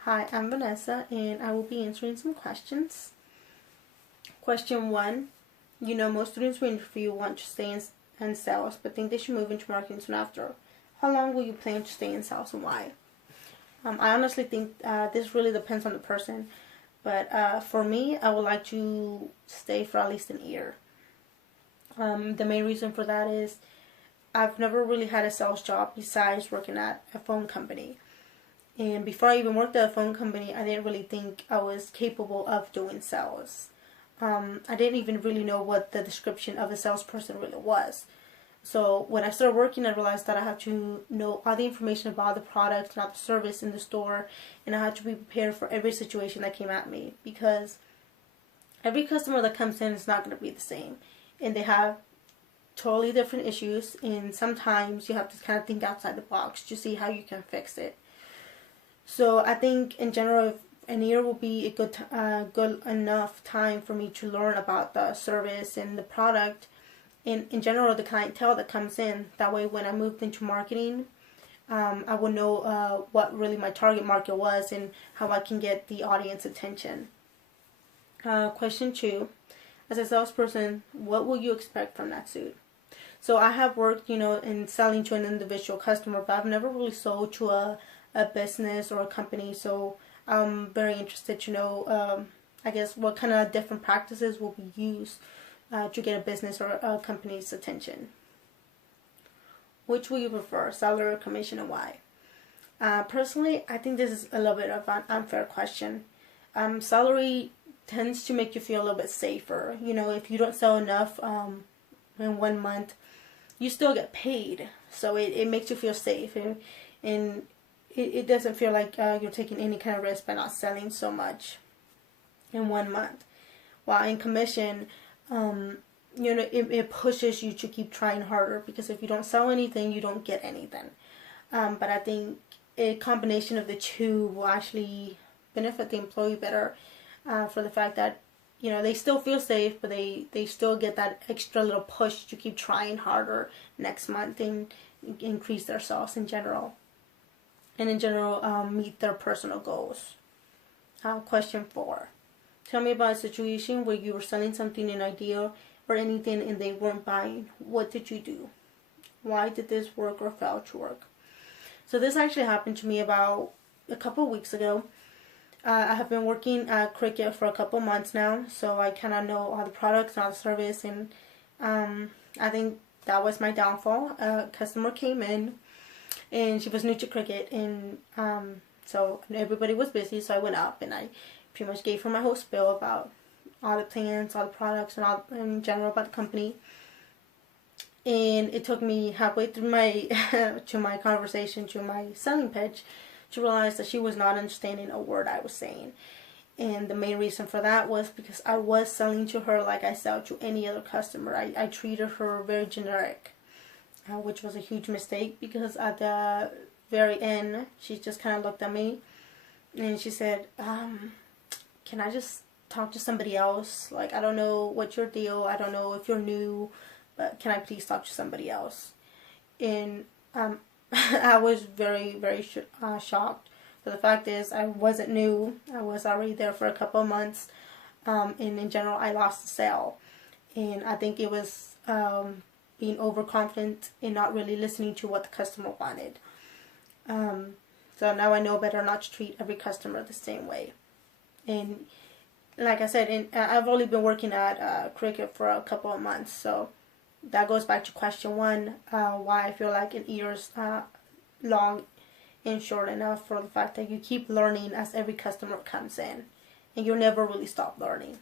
Hi, I'm Vanessa and I will be answering some questions. Question 1. Most students we interview want to stay in sales but think they should move into marketing soon after. How long will you plan to stay in sales and why? I honestly think this really depends on the person, but for me, I would like to stay for at least an year. The main reason for that is I've never really had a sales job besides working at a phone company. And before I even worked at a phone company, I didn't really think I was capable of doing sales. I didn't even really know what the description of a salesperson really was. So when I started working, I realized that I had to know all the information about the product, about the service in the store, and I had to be prepared for every situation that came at me, because every customer that comes in is not going to be the same, and they have totally different issues, and sometimes you have to kind of think outside the box to see how you can fix it. So I think in general, a year will be a good enough time for me to learn about the service and the product, and in general the clientele that comes in. That way, when I moved into marketing, I would know what really my target market was and how I can get the audience attention. Question 2. As a salesperson, what will you expect from that suit? So I have worked, in selling to an individual customer, but I've never really sold to a business or a company. So I'm very interested to know, I guess, what kind of different practices will be used to get a business or a company's attention. Which will you prefer, salary or commission, and why? Personally, I think this is a little bit of an unfair question. Salary tends to make you feel a little bit safer. If you don't sell enough in 1 month, you still get paid. So it makes you feel safe, and it doesn't feel like you're taking any kind of risk by not selling so much in 1 month. While in commission, it pushes you to keep trying harder, because if you don't sell anything, you don't get anything. But I think a combination of the two will actually benefit the employee better, for the fact that they still feel safe, but they still get that extra little push to keep trying harder next month and increase their sales in general. And in general, meet their personal goals. Question 4. Tell me about a situation where you were selling something, an idea, or anything, and they weren't buying. What did you do? Why did this work or fail to work? So this actually happened to me about a couple weeks ago. I have been working at Cricut for a couple months now, so I kind of know all the products and all the service, and I think that was my downfall. A customer came in, and she was new to Cricut, and so everybody was busy, so I went up and I pretty much gave her my whole spiel about all the plans, all the products, and all in general about the company. And it took me halfway through my to my conversation, to my selling pitch, to realize that she was not understanding a word I was saying. And the main reason for that was because I was selling to her like I sell to any other customer. I treated her very generic, which was a huge mistake, because at the very end, she just kind of looked at me and she said, can I just talk to somebody else? Like, I don't know what's your deal. I don't know if you're new, but can I please talk to somebody else? And I was very, very shocked. But the fact is, I wasn't new. I was already there for a couple of months. And in general, I lost the sale. And I think it was being overconfident and not really listening to what the customer wanted. So now I know better not to treat every customer the same way. And like I said, I've only been working at Cricut for a couple of months, so that goes back to question 1, why I feel like an year is long and short enough, for the fact that you keep learning as every customer comes in, and you'll never really stop learning.